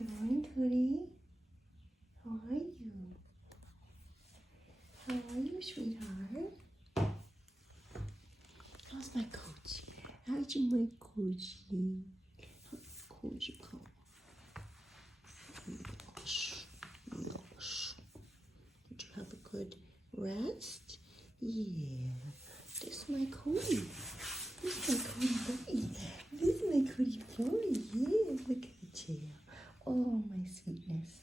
Good morning, Cody. How are you? How are you, sweetheart? How's my coach? How's my coachy? Coachy coat. Yes. Yes. Did you have a good rest? Yeah. This is my Cody. This is my Cody boy. This is my Cody boy. Yeah, look at you. Oh, my sweetness.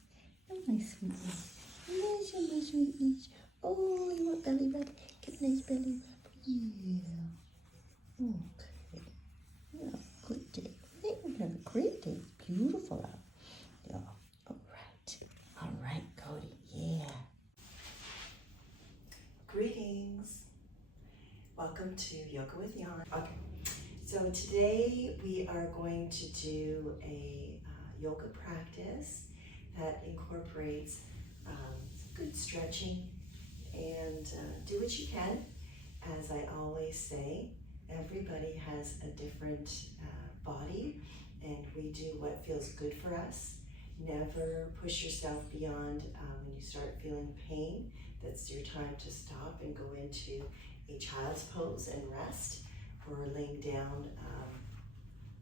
Oh, my sweetness. Yes, oh, my sweetness. Oh, you want belly rub? Get nice belly rub. Yeah. Okay. Yeah, good day. I think we're going to have a great day. It's beautiful out. Yeah. All right. All right, Cody. Yeah. Greetings. Welcome to Yoga with Jan. Okay. So today we are going to do a yoga practice that incorporates good stretching and do what you can. As I always say, everybody has a different body and we do what feels good for us. Never push yourself beyond when you start feeling pain. That's your time to stop and go into a child's pose and rest, or laying down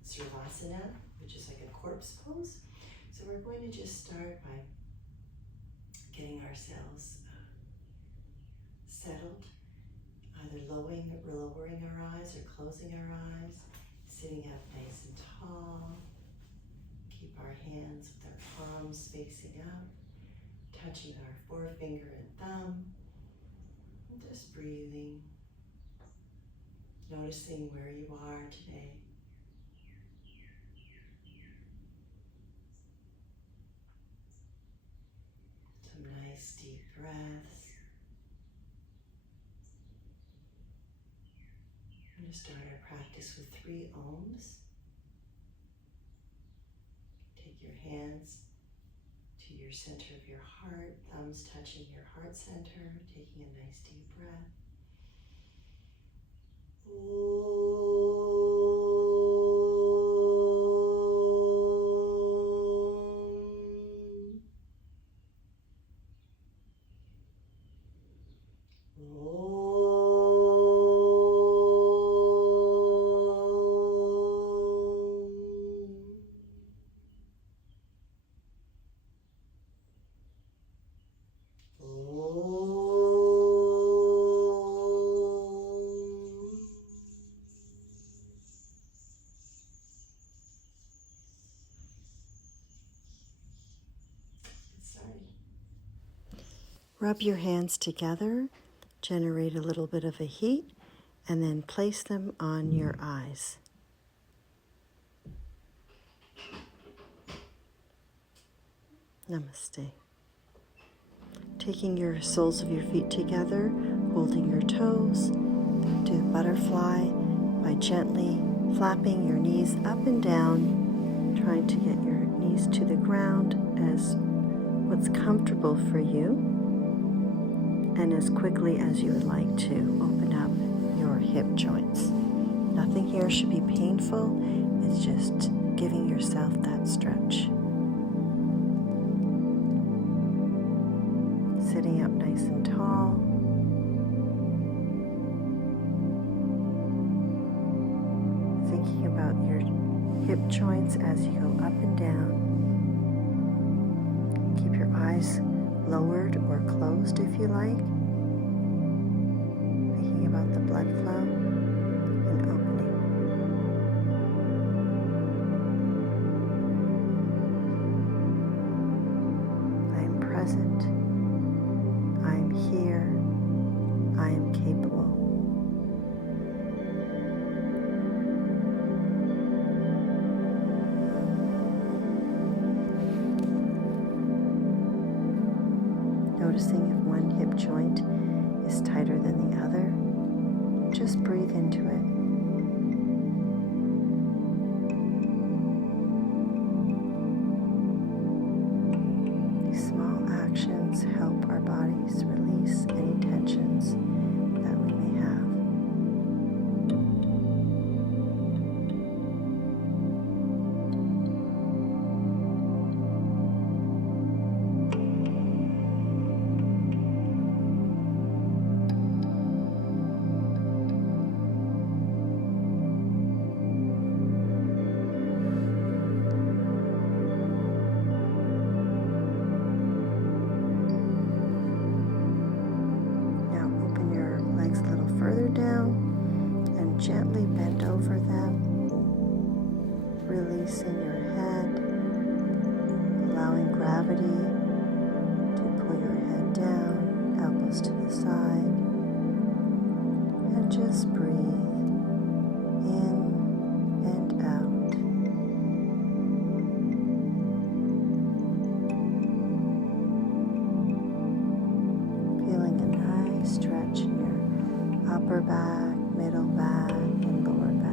Sravasana, which is like a corpse pose. So we're going to just start by getting ourselves settled, either lowering our eyes or closing our eyes, sitting up nice and tall. Keep our hands with our palms facing up, touching our forefinger and thumb, and just breathing, noticing where you are today. Some nice deep breaths. I'm going to start our practice with 3 ohms. Take your hands to your center of your heart, thumbs touching your heart center, taking a nice deep breath. Rub your hands together, generate a little bit of a heat, and then place them on your eyes. Namaste. Taking your soles of your feet together, holding your toes, do a butterfly by gently flapping your knees up and down, trying to get your knees to the ground as what's comfortable for you, and as quickly as you would like to open up your hip joints. Nothing here should be painful, it's just giving yourself that stretch. Sitting up nice and tall. Thinking about your hip joints as you go up and down. Keep your eyes lowered or closed if you like. Thinking about the blood flow and opening. I am present. I am here. I am capable. Noticing if one hip joint is tighter than the other, just breathe into it. These small actions help our bodies release any tensions that we may have. releasing your head, allowing gravity to pull your head down, elbows to the side, and just breathe in and out. Feeling a nice stretch in your upper back, middle back, and lower back.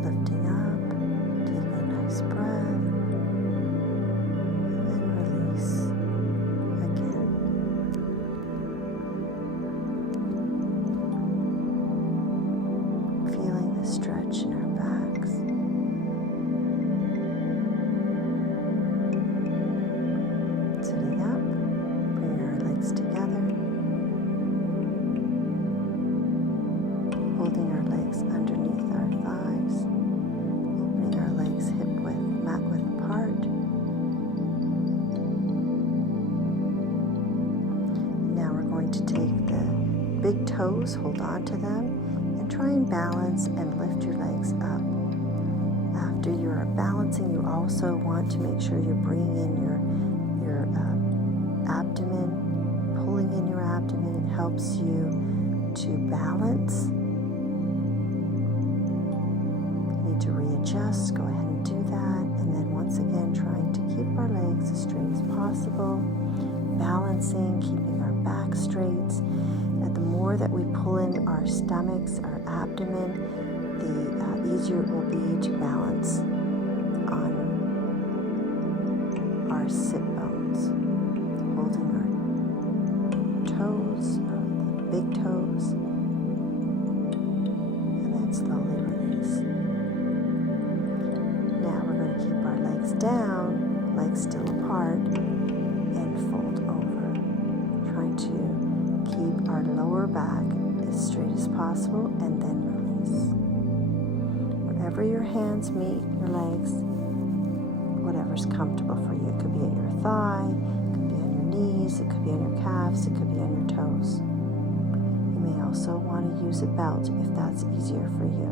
Lifting up, taking a nice breath, and then release again. Feeling the stretch in our backs. Sitting up, bring our legs together, holding our legs underneath our thighs, opening our legs mat width apart. Now we're going to take the big toes, hold on to them, and try and balance and lift your legs up. After you're balancing, you also want to make sure you're bringing in your abdomen, pulling in your abdomen. It helps you to balance. You need to readjust, go ahead and do that. And then once again, trying to keep our legs as straight as possible, balancing, keeping our back straight. And the more that we pull in our stomachs, our abdomen, the easier it will be to balance on our sit bones. Holding our toes, the big toes, and then slowly release. Now we're going to keep our legs down, legs still apart, and fold over. Trying to keep our lower back as straight as possible, and then release. Wherever your hands meet your legs, whatever's comfortable for you. It could be at your thigh, it could be on your knees, it could be on your calves, it could be on your toes. You may also want to use a belt if that's easier for you.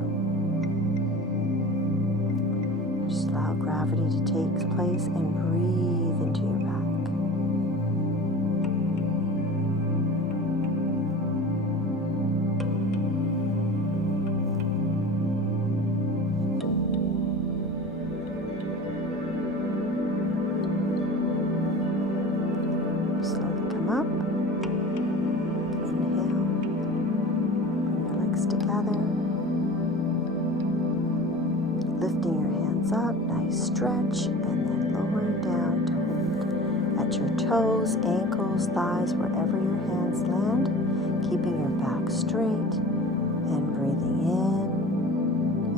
Just allow gravity to take place and breathe into your back. Slowly come up. Inhale. Bring your legs together. Lifting your hands up. Nice stretch. And then lowering down to hold at your toes, ankles, thighs, wherever your hands land. Keeping your back straight. And breathing in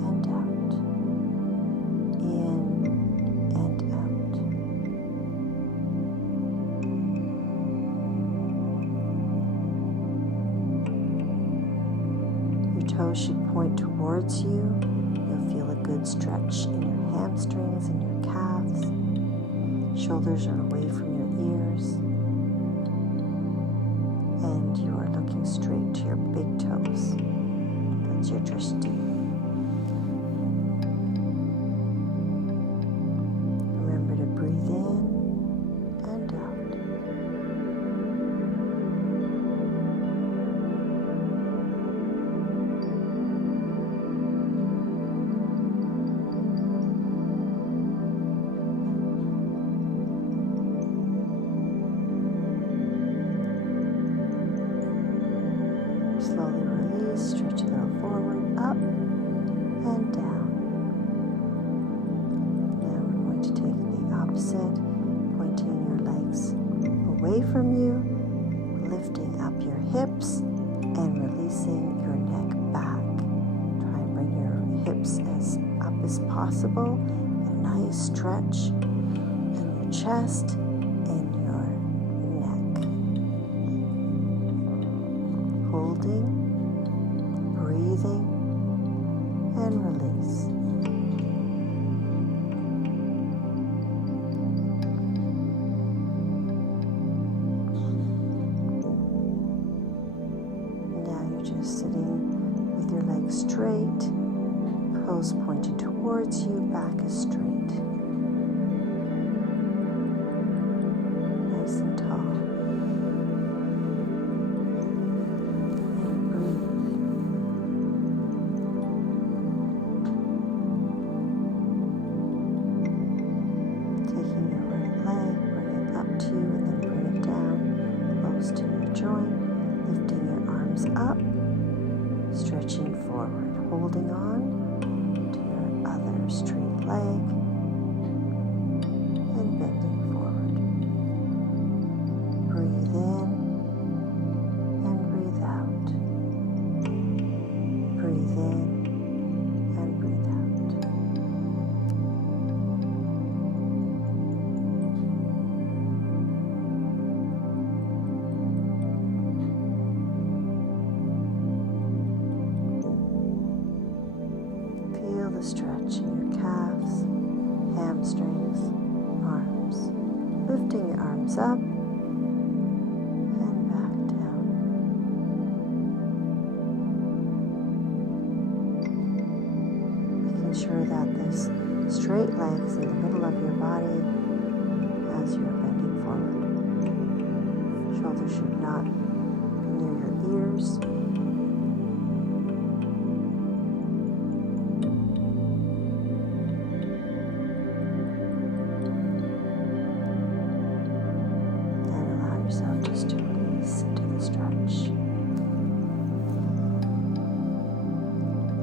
and out. In and out. Toes should point towards you. You'll feel a good stretch in your hamstrings and your calves. Shoulders are away from your ears. And you are looking straight to your big toes. That's your drishti. Remember to breathe in and out. Slowly release, stretch a little forward, up and down. Now we're going to take the opposite, pointing your legs away from you, lifting up your hips and releasing your neck back. Try and bring your hips as up as possible, and a nice stretch in your your chest, in your neck. Holding, breathing, and release. Now you're just sitting with your legs straight, toes pointing towards you, back is straight. Nice and tall. And breathe. Taking your right leg, bring it up to you and then bring it down, close to your joint. Lifting your arms up, stretching forward, holding on to your other straight leg, and bending forward. Breathe in and breathe out. Breathe in and breathe out. Feel the stretch in your calves, hamstrings, arms. Lifting your arms up and back down. Making sure that this straight leg is in the middle of your body as you're bending forward. Shoulders should not be near your ears. Just to release into the stretch.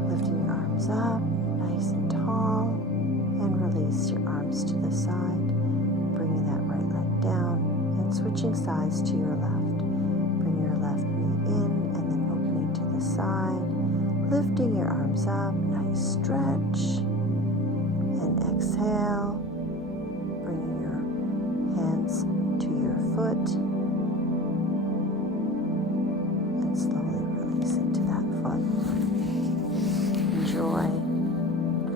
Lifting your arms up, nice and tall, and release your arms to the side, bringing that right leg down, and switching sides to your left. Bring your left knee in, and then opening to the side, lifting your arms up, nice stretch, and exhale, bringing your hands to your foot, slowly releasing to that foot. Enjoy.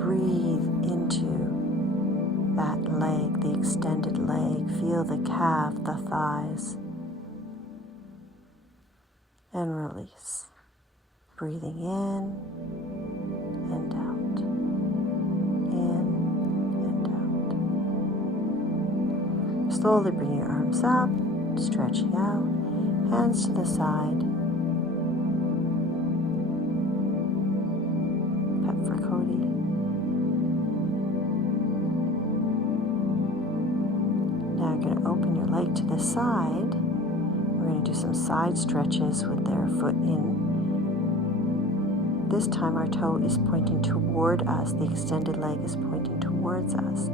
Breathe into that leg, the extended leg. Feel the calf, the thighs. And release. Breathing in and out. In and out. Slowly bring your arms up, stretching out. Hands to the side. For Cody. Now you're going to open your leg to the side. We're going to do some side stretches with their foot in. This time our toe is pointing toward us. The extended leg is pointing towards us.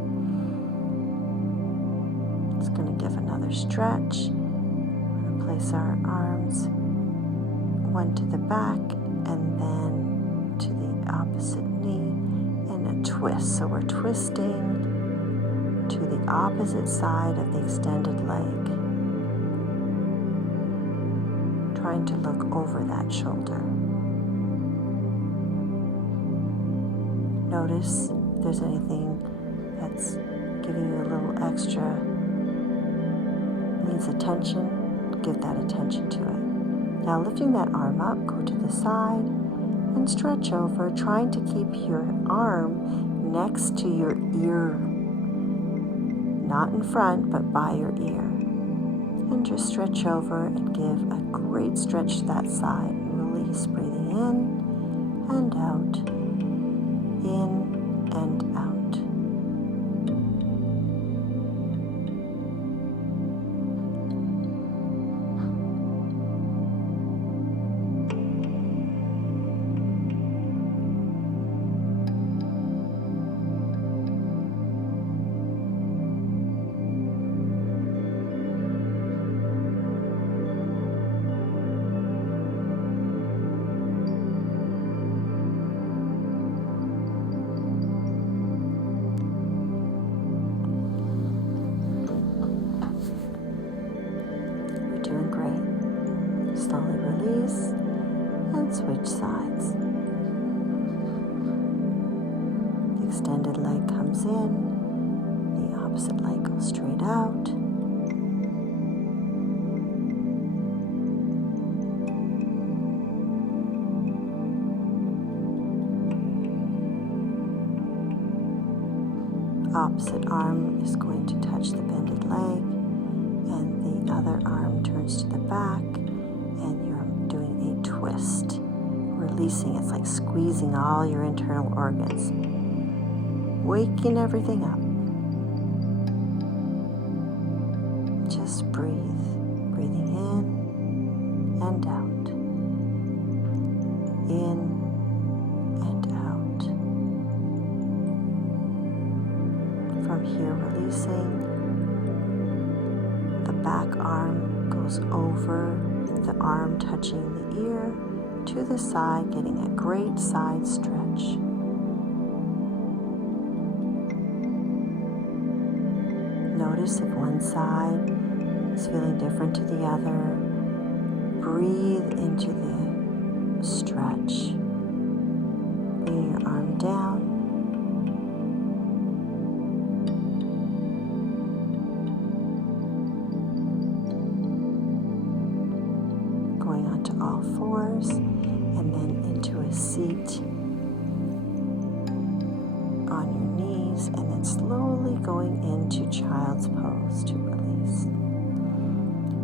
It's going to give another stretch. We're going to place our arms one to the back and then to the opposite knee and a twist. So we're twisting to the opposite side of the extended leg, trying to look over that shoulder. Notice if there's anything that's giving you a little extra, needs attention, give that attention to it. Now lifting that arm up, go to the side, and stretch over, trying to keep your arm next to your ear. Not in front, but by your ear. And just stretch over and give a great stretch to that side. Release, breathing in and out. In and out. switch sides. The extended leg comes in, the opposite leg goes straight out. Opposite arm is going to touch the bended leg, and the other arm turns to the back, and you're doing a twist, releasing. It's like squeezing all your internal organs, waking everything up. Just breathe, breathing in and out, in and out. From here, releasing. The back arm goes over the arm touching the ear to the side, getting a great side stretch. Notice if one side is feeling different to the other. Breathe into the stretch. Bring your arm down. Going onto all fours, and then into a seat on your knees, and then slowly going into child's pose to release.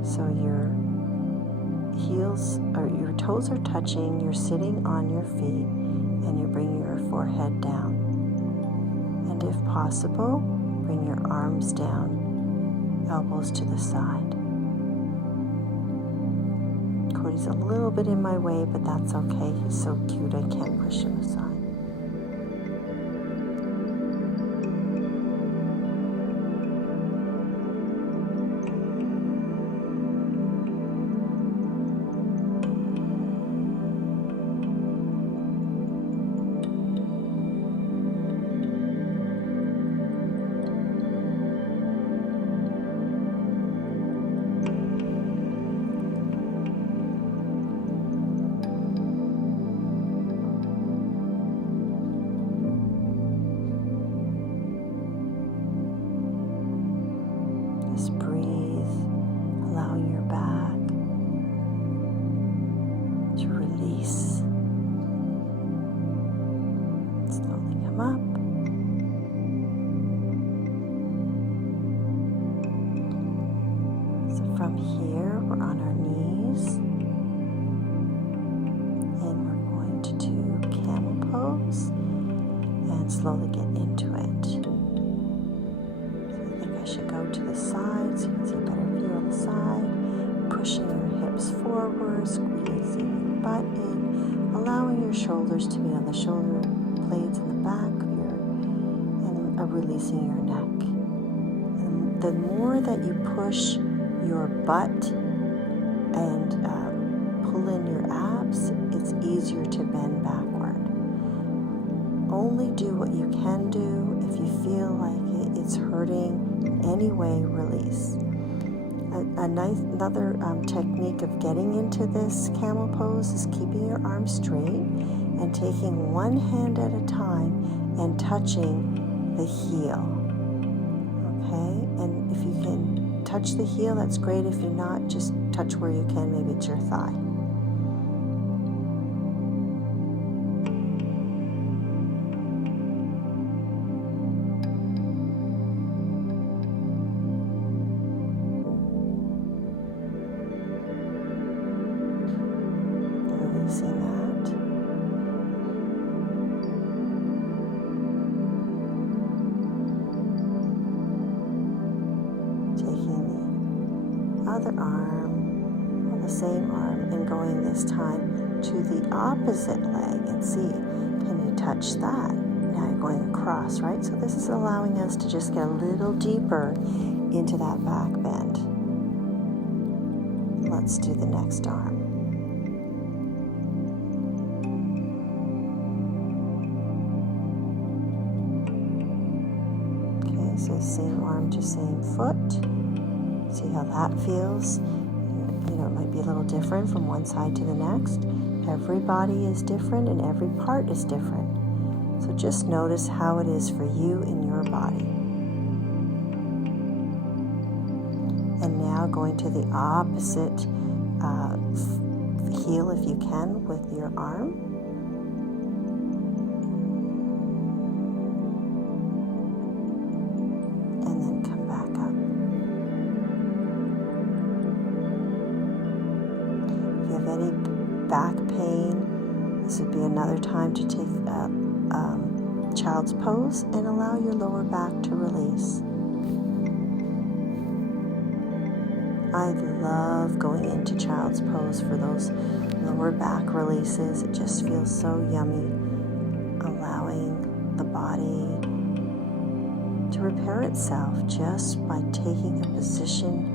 So your heels or your toes are touching, you're sitting on your feet, and you're bringing your forehead down. And if possible, bring your arms down, elbows to the side. Cody's a little bit in my way, but that's okay. He's so cute, I can't push him aside. Just breathe, allowing your back to release. Slowly come up. So from here, we're on our knees, and we're going to do camel pose and slowly get into it. I should go to the side so you can see a better view on the side. Pushing your hips forward, squeezing your butt in, allowing your shoulders to be on the shoulder blades in the back of and releasing your neck. And the more that you push your butt and pull in your abs, it's easier to bend backward. Only do what you can do. If you feel like it's hurting in any way, release. Another technique of getting into this camel pose is keeping your arms straight and taking one hand at a time and touching the heel. Okay? And if you can touch the heel, that's great. If you're not, just touch where you can. Maybe it's your thigh. Other arm on the same arm and going this time to the opposite leg, and see, can you touch that? Now you're going across, right? So this is allowing us to just get a little deeper into that back bend. Let's do the next arm. Okay, so same arm to same foot. See how that feels? You know, it might be a little different from one side to the next. Every body is different and every part is different. So just notice how it is for you in your body. And now going to the opposite heel if you can with your arm. And then come back up. If you have any back pain, this would be another time to take child's pose and allow your lower back to release. I love going into child's pose for those lower back releases. It just feels so yummy, allowing the body to repair itself just by taking a position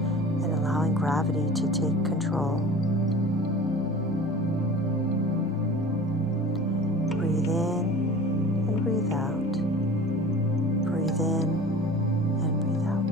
and allowing gravity to take control. Breathe in and breathe out. Breathe in and breathe out.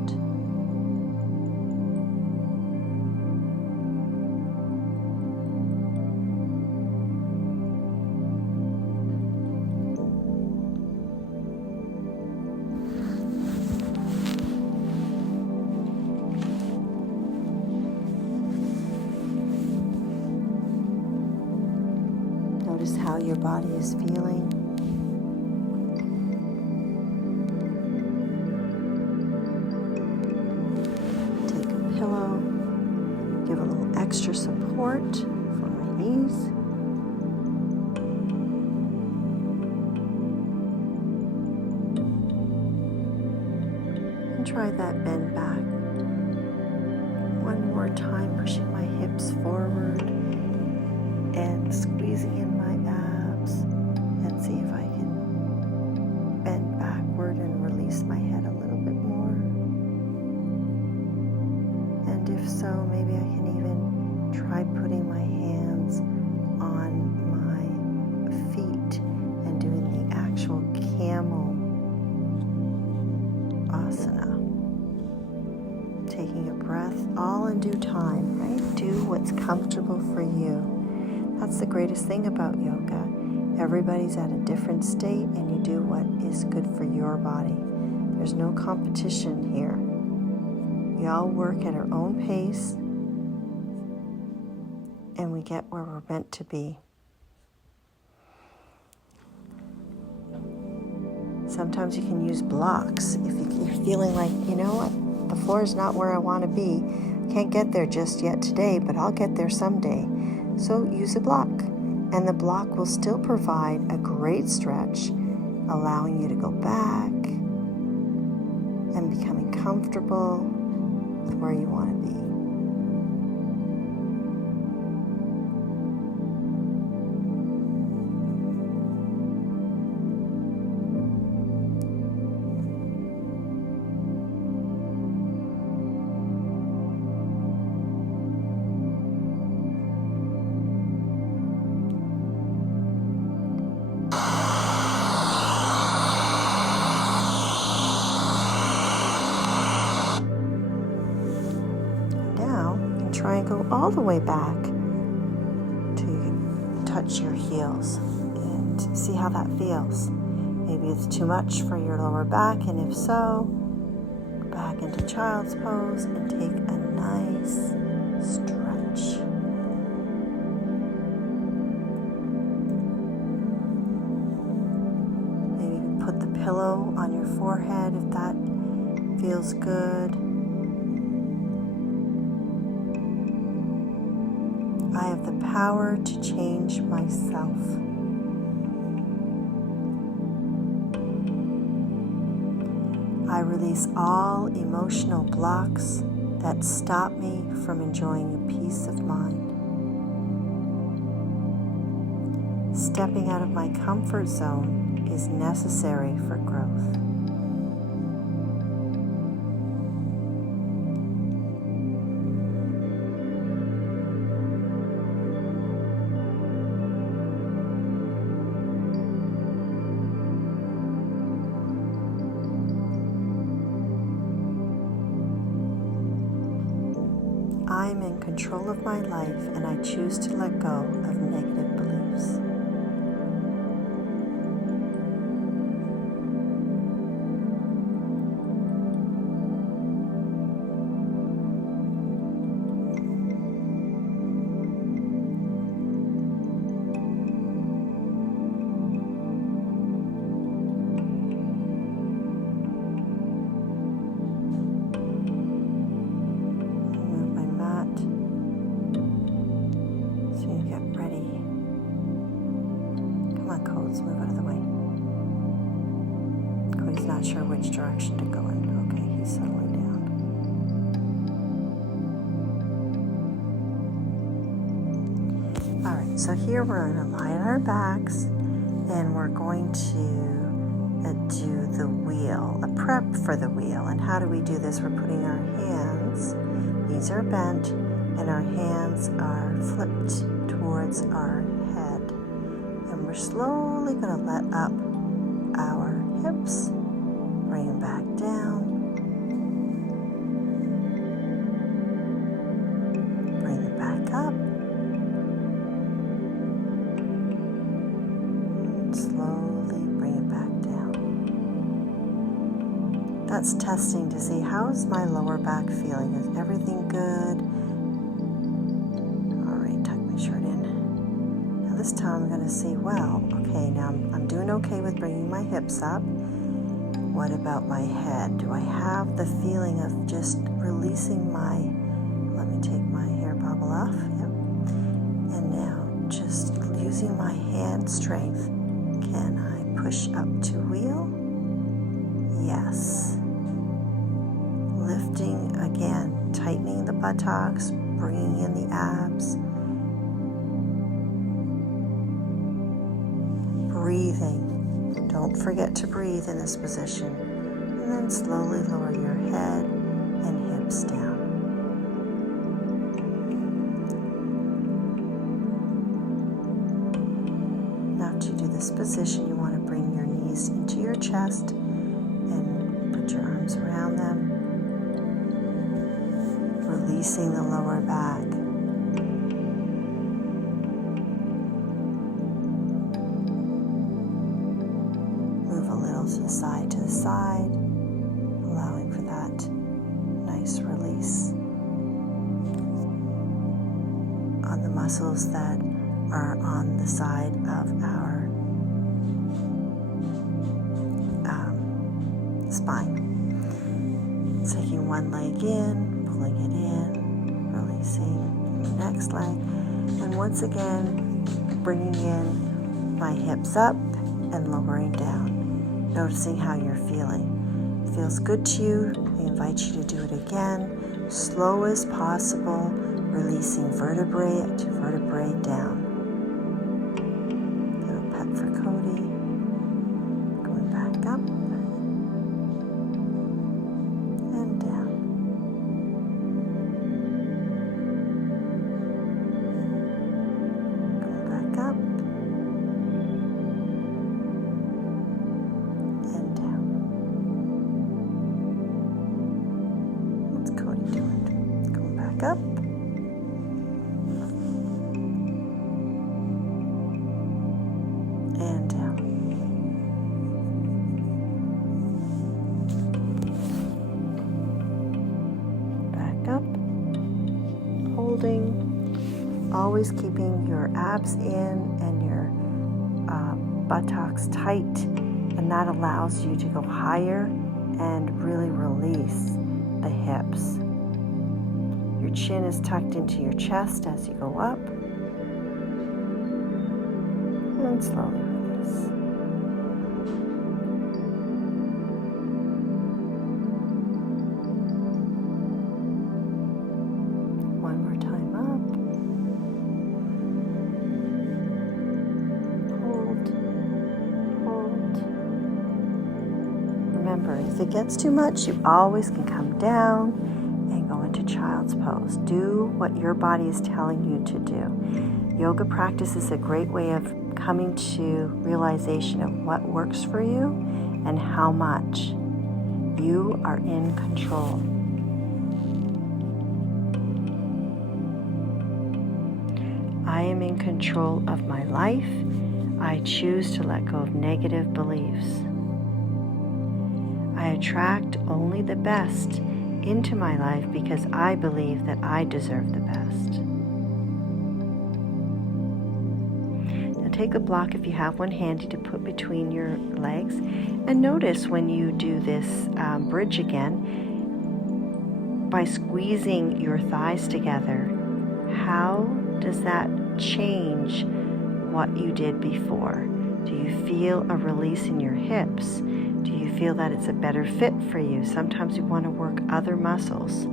Notice how your body is feeling. Take a pillow, give a little extra support for my knees. And try that bend back. One more time, pushing my hips forward and squeezing in my abs, and see if I can bend backward and release my head a little bit more. And if so, maybe I can even try putting my hands on my feet and doing the actual camel asana. Taking a breath all in due time, right? Do what's comfortable for you. That's the greatest thing about yoga. Everybody's at a different state, and you do what is good for your body. There's no competition here. We all work at our own pace, and we get where we're meant to be. Sometimes you can use blocks. If you're feeling like, you know what, the floor is not where I want to be. Can't get there just yet today, but I'll get there someday. So use a block, and the block will still provide a great stretch, allowing you to go back and becoming comfortable with where you want to be. Try and go all the way back to touch your heels and see how that feels. Maybe it's too much for your lower back, and if so, go back into child's pose and take a nice stretch. Maybe put the pillow on your forehead if that feels good. I have the power to change myself. I release all emotional blocks that stop me from enjoying a peace of mind. Stepping out of my comfort zone is necessary for growth. I'm in control of my life, and I choose to let go of negative beliefs. waves. Move out of the way. Cody's not sure which direction to go in. Okay, he's settling down. Alright, so here we're going to lie on our backs and we're going to do the wheel, a prep for the wheel. And how do we do this? We're putting our hands, these are bent, and our hands are flipped towards our head. And we're slowly going to let up our hips, bring them back down, bring it back up, and slowly bring it back down. That's testing to see how's my lower back feeling. Is everything good? All right, tuck my shirt in. This time I'm going to see, well, okay, now I'm doing okay with bringing my hips up. What about my head? Do I have the feeling of just releasing my, let me take my hair bobble off, yep. And now just using my hand strength, can I push up to wheel? Yes. Lifting again, tightening the buttocks, bringing in the abs. Breathing. Don't forget to breathe in this position. And then slowly lower your head and hips down. Now to do this position, you want to bring your knees into your chest and put your arms around them. Releasing the lower back. Side to the side, allowing for that nice release on the muscles that are on the side of our spine. Taking one leg in, pulling it in, releasing the next leg, and once again bringing in my hips up and lowering down. Noticing how you're feeling. If it feels good to you, I invite you to do it again, slow as possible, releasing vertebrae to vertebrae down. Little pep for Cody. Going back up and down. Going back up. Up and down. Back up, holding, always keeping your abs in and your buttocks tight, and that allows you to go higher and really release the hips. Your chin is tucked into your chest as you go up. And slowly release. One more time up. Hold. Hold. Remember, if it gets too much, you always can come down and go into child's pose. Do what your body is telling you to do. Yoga practice is a great way of coming to realization of what works for you and how much. You are in control. I am in control of my life. I choose to let go of negative beliefs. I attract only the best into my life because I believe that I deserve the best. Now take a block, if you have one handy, to put between your legs, and notice when you do this bridge again, by squeezing your thighs together, how does that change what you did before? Do you feel a release in your hips? Do you feel that it's a better fit for you? Sometimes you want to work other muscles.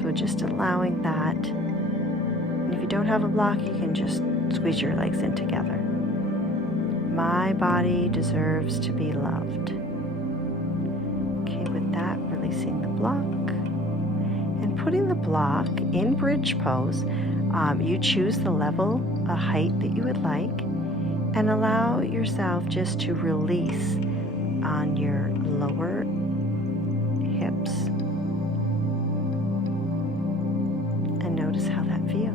So just allowing that. And if you don't have a block, you can just squeeze your legs in together. My body deserves to be loved. Okay, with that, releasing the block. And putting the block in bridge pose, you choose the level, a height that you would like, and allow yourself just to release on your lower hips. And notice how that feels.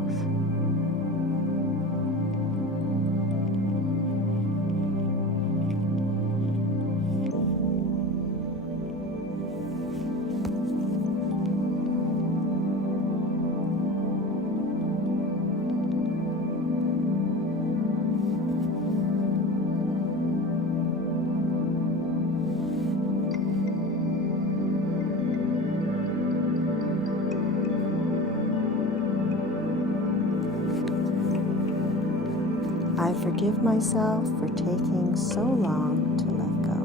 I forgive myself for taking so long to let go.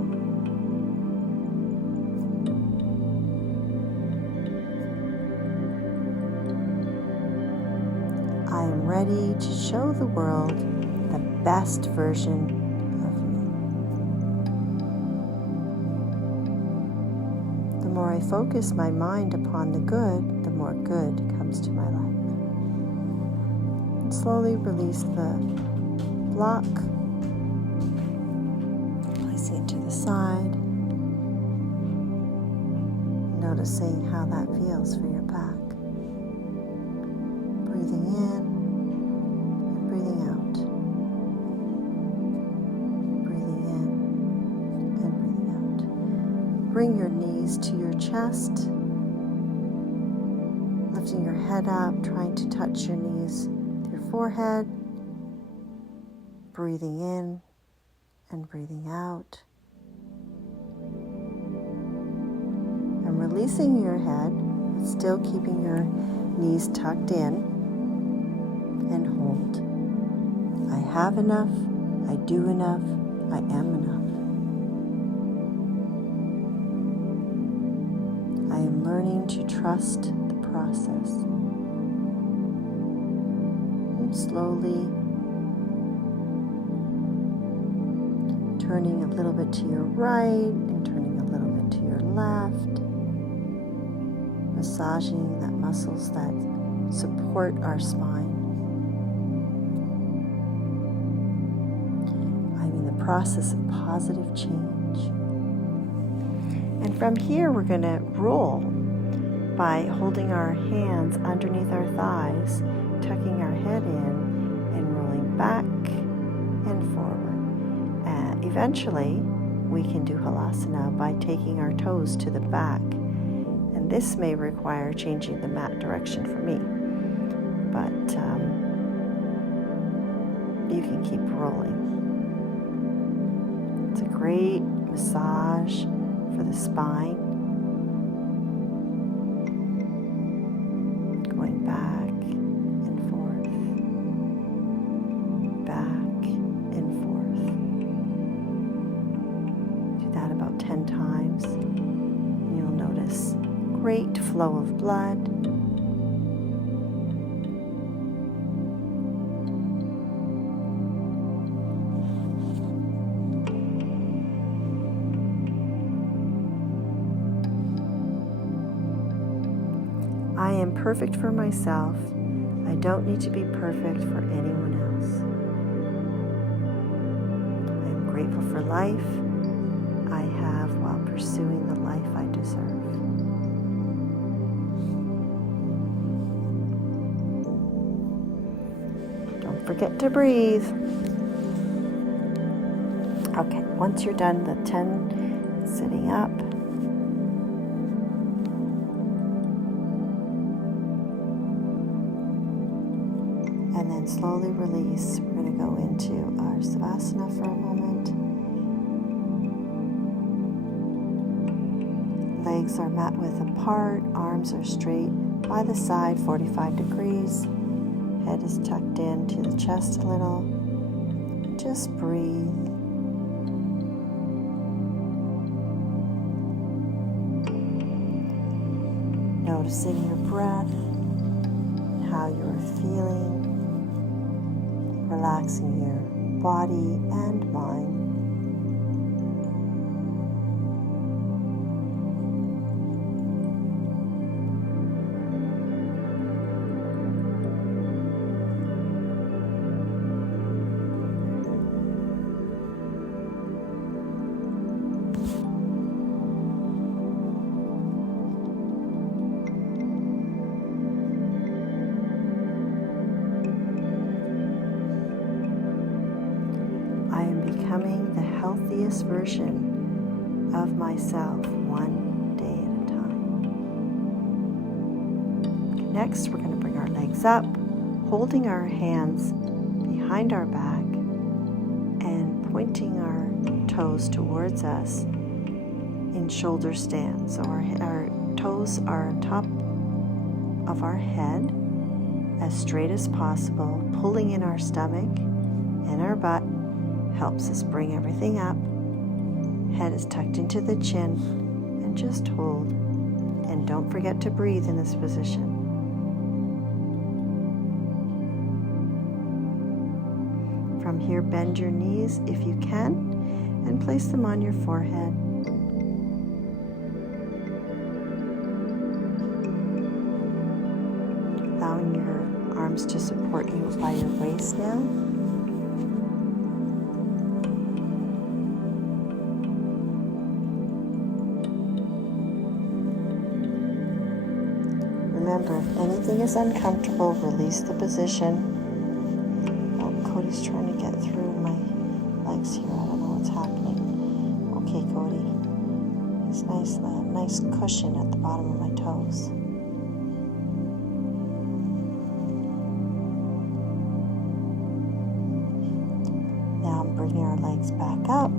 I am ready to show the world the best version of me. The more I focus my mind upon the good, the more good comes to my life. And slowly release the block, placing it to the side, noticing how that feels for your back. Breathing in and breathing out. Breathing in and breathing out. Bring your knees to your chest, lifting your head up, trying to touch your knees with your forehead. Breathing in and breathing out. And releasing your head, but still keeping your knees tucked in. And hold. I have enough. I do enough. I am enough. I am learning to trust the process. And slowly turning a little bit to your right and turning a little bit to your left, massaging the muscles that support our spine. I'm in the process of positive change. And from here, we're going to roll by holding our hands underneath our thighs, tucking our head in, and rolling back and forward. Eventually, we can do Halasana by taking our toes to the back. And this may require changing the mat direction for me. But you can keep rolling. It's a great massage for the spine. Going back and forth. Back and forth. Do that about 10 times. And you'll notice great flow of blood. I am perfect for myself. I don't need to be perfect for anyone else. I am grateful for life I have while pursuing the life I deserve. forget to breathe. Okay, once you're done the 10 sitting up, and then slowly release. We're going to go into our Savasana for a moment. Legs are mat width apart, arms are straight by the side, 45 degrees. Head is tucked into the chest a little. Just breathe. Noticing your breath, how you're feeling, relaxing your body and mind. Becoming the healthiest version of myself, one day at a time. Next, we're going to bring our legs up, holding our hands behind our back and pointing our toes towards us in shoulder stand. So our toes are on top of our head as straight as possible, pulling in our stomach and our butt. Helps us bring everything up. Head is tucked into the chin, and just hold. And don't forget to breathe in this position. From here, bend your knees if you can, and place them on your forehead. Allowing your arms to support you by your waist now. Remember, if anything is uncomfortable, release the position. Oh, Cody's trying to get through my legs here. I don't know what's happening. Okay, Cody. It's nice cushion at the bottom of my toes. Now I'm bringing our legs back up.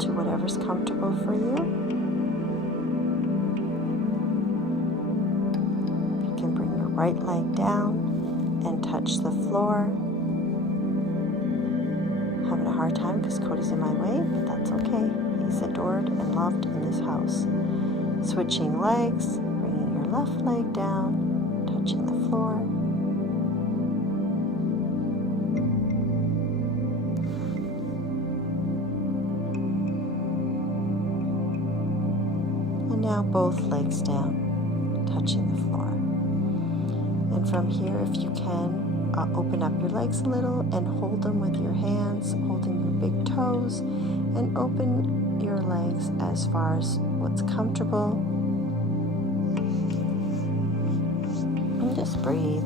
To whatever's comfortable for you. You can bring your right leg down and touch the floor. Having a hard time because Cody's in my way, but that's okay. He's adored and loved in this house. Switching legs, bringing your left leg down, touching the floor. Now both legs down, touching the floor. And from here, if you can, open up your legs a little and hold them with your hands, holding your big toes, and open your legs as far as what's comfortable. And just breathe.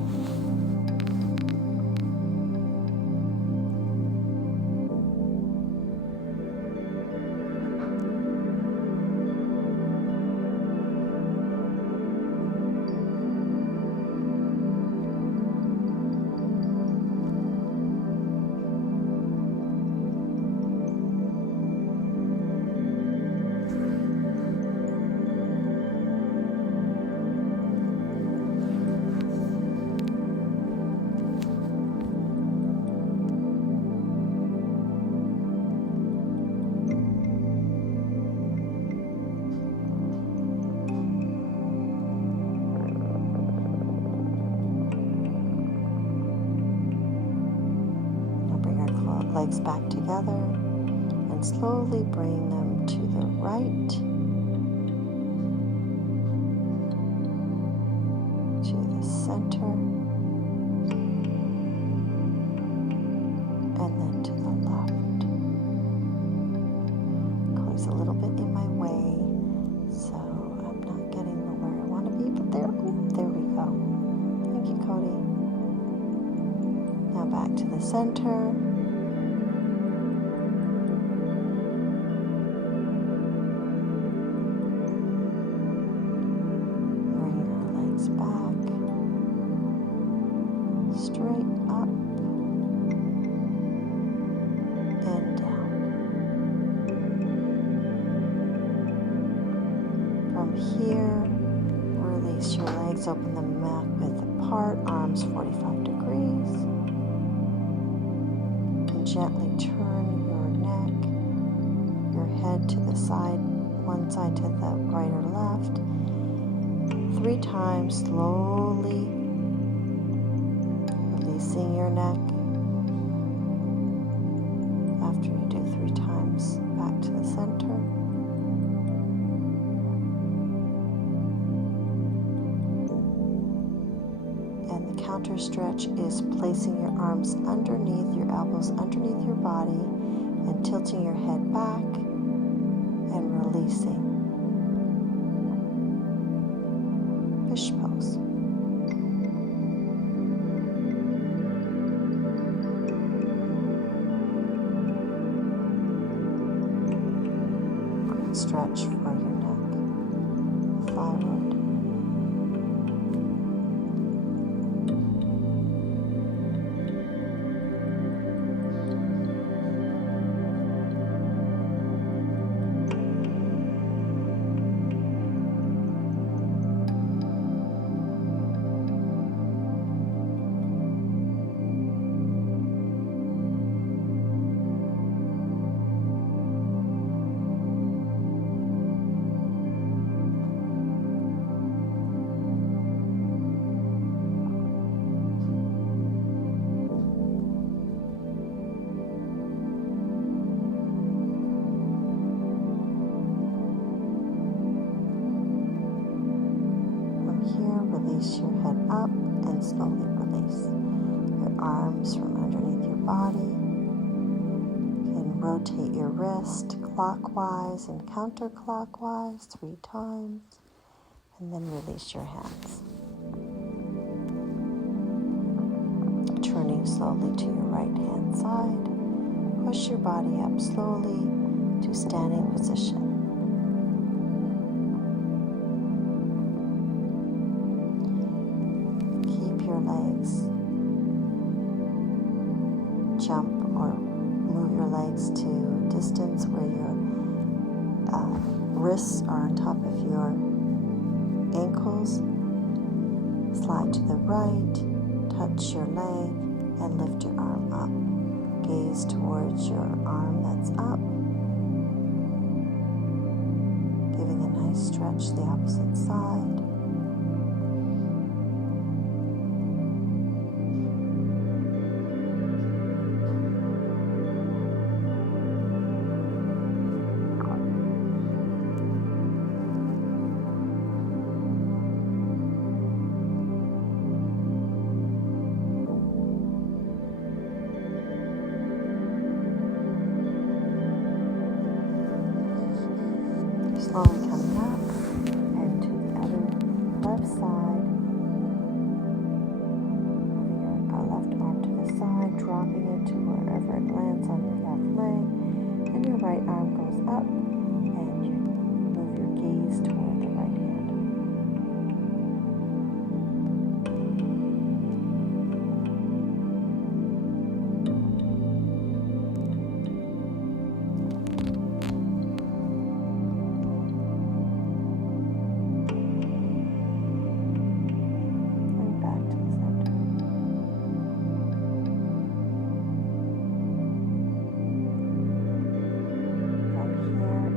Legs back together, and slowly bring them to the right, to the center, and then to the left. Cody's a little bit in my way, so I'm not getting where I want to be, but there we go. Thank you, Cody. Now back to the center. Back, straight up and down. From here, release your legs, open them mat width apart, arms 45 degrees, and gently turn your neck, your head to the side, one side to the right or left. 3 times, slowly releasing your neck. After you do 3 times, back to the center. And the counter stretch is placing your arms underneath, your elbows underneath your body, and tilting your head back and releasing. Fish pose. Great stretch for your neck, thyroid. Release your head up and slowly release your arms from underneath your body. You can rotate your wrist clockwise and counterclockwise 3 times, and then release your hands. Turning slowly to your right hand side, push your body up slowly to standing position. Legs. Jump or move your legs to a distance where your wrists are on top of your ankles. Slide to the right, touch your leg, and lift your arm up. Gaze towards your arm that's up, giving a nice stretch the opposite side. Slowly coming up and to the other left side. Moving your left arm to the side, dropping it to wherever it lands on your left leg. And your right arm goes up and you move your gaze toward the right hand. From here,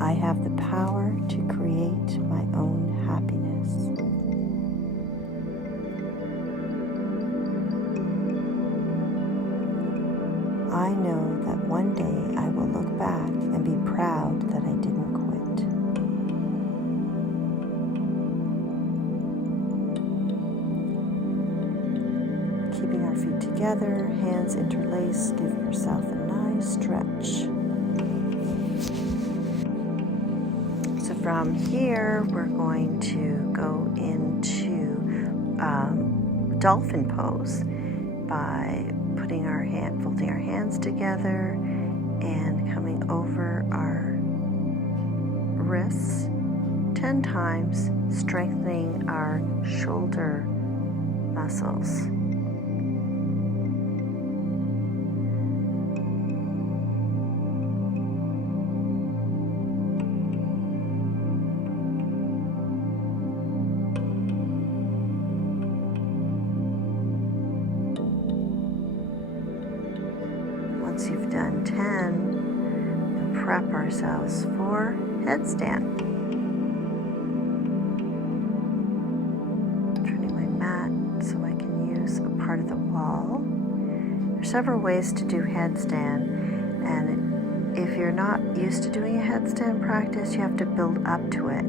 I have the power to create my own happiness. I know that one day I will look back and be proud that I didn't quit. Keeping our feet together, hands interlaced, give yourself a nice stretch. So from here, we're going to go into dolphin pose by folding our hands together and coming over our wrists 10 times, strengthening our shoulder muscles. Once you've done 10, we'll prep ourselves for headstand. Turning my mat so I can use a part of the wall. There's several ways to do headstand, and if you're not used to doing a headstand practice, you have to build up to it.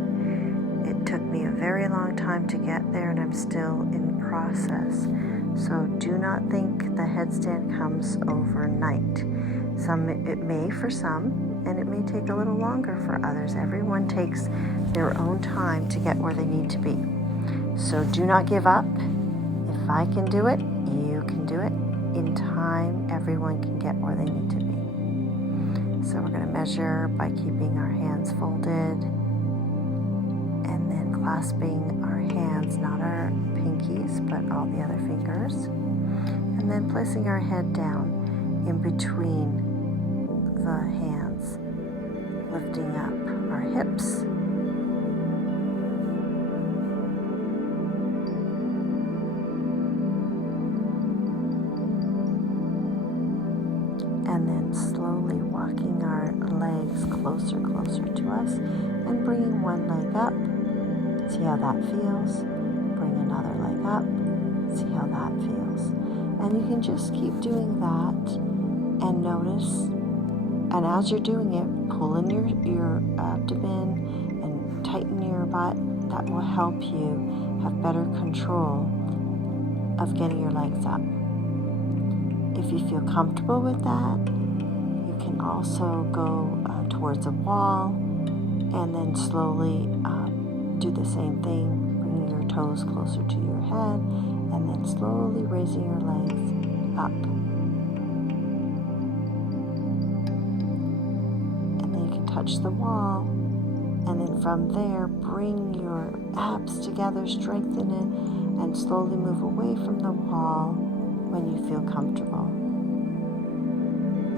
It took me a very long time to get there, and I'm still in process. So do not think the headstand comes overnight. It may for some, and it may take a little longer for others. Everyone takes their own time to get where they need to be. So do not give up. If I can do it, you can do it. In time, everyone can get where they need to be. So we're going to measure by keeping our hands folded and then clasping our hands, not our pinkies, but all the other fingers. And then placing our head down in between the hands, lifting up our hips. And then slowly walking our legs closer to us and bringing one leg up. See how that feels. Bring another leg up. See how that feels. And you can just keep doing that and notice. And as you're doing it, pull in your abdomen and tighten your butt. That will help you have better control of getting your legs up. If you feel comfortable with that, you can also go towards a wall and then slowly do the same thing, bringing your toes closer to your head and then slowly raising your legs up. And then you can touch the wall, and then from there, bring your abs together, strengthen it, and slowly move away from the wall when you feel comfortable.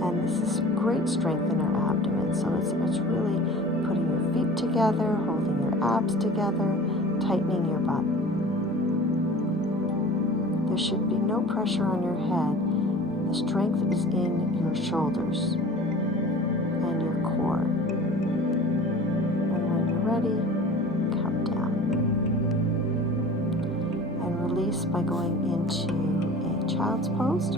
And this is great strength in our abdomen, so it's really putting your feet together, holding your abs together, tightening your butt. There should be no pressure on your head. The strength is in your shoulders and your core. And when you're ready, come down. And release by going into a child's pose.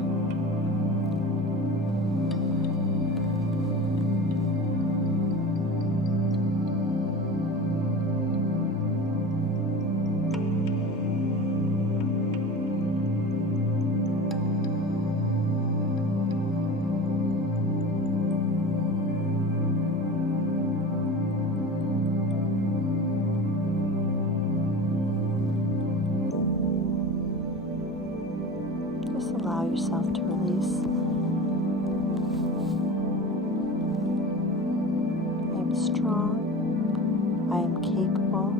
Just allow yourself to release. I am strong. I am capable.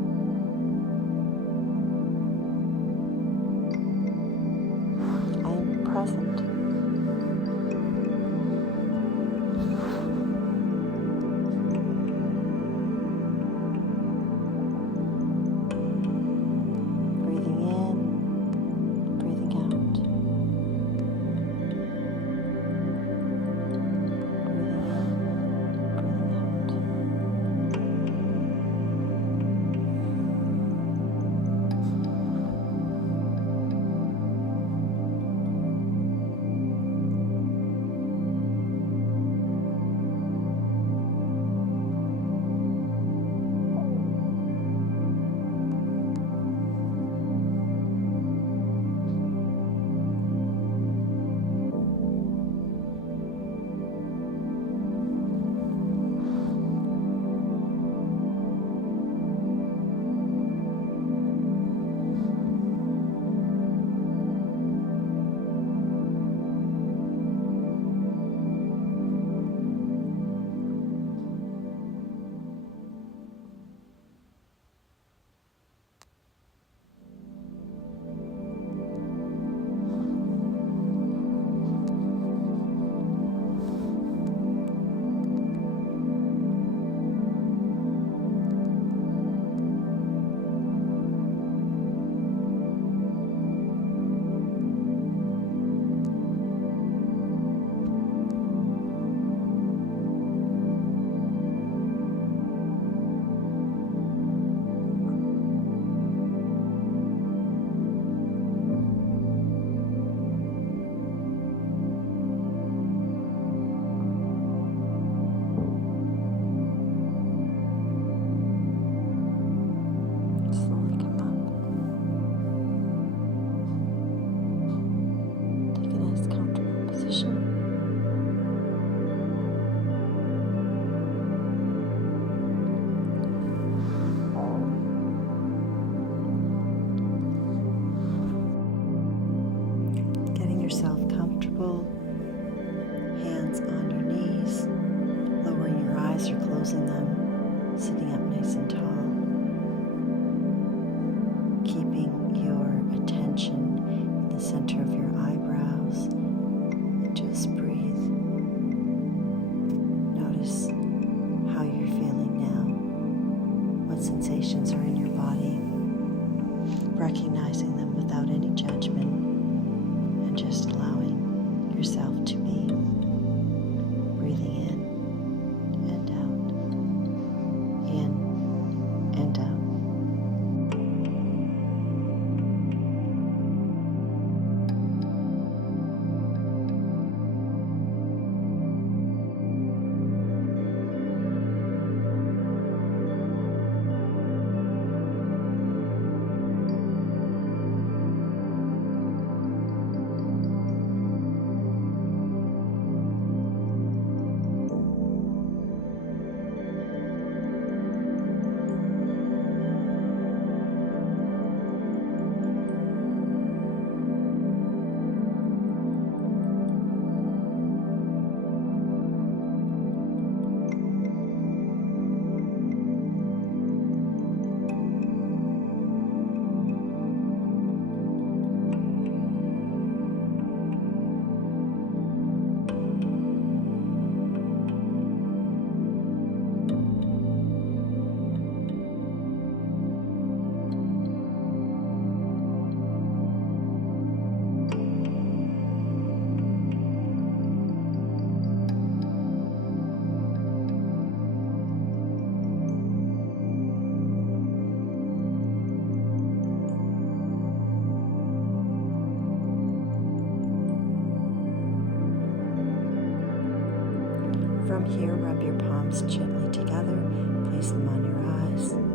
I am present. Breathing in, breathing out. From here, rub your palms gently together, place them on your eyes.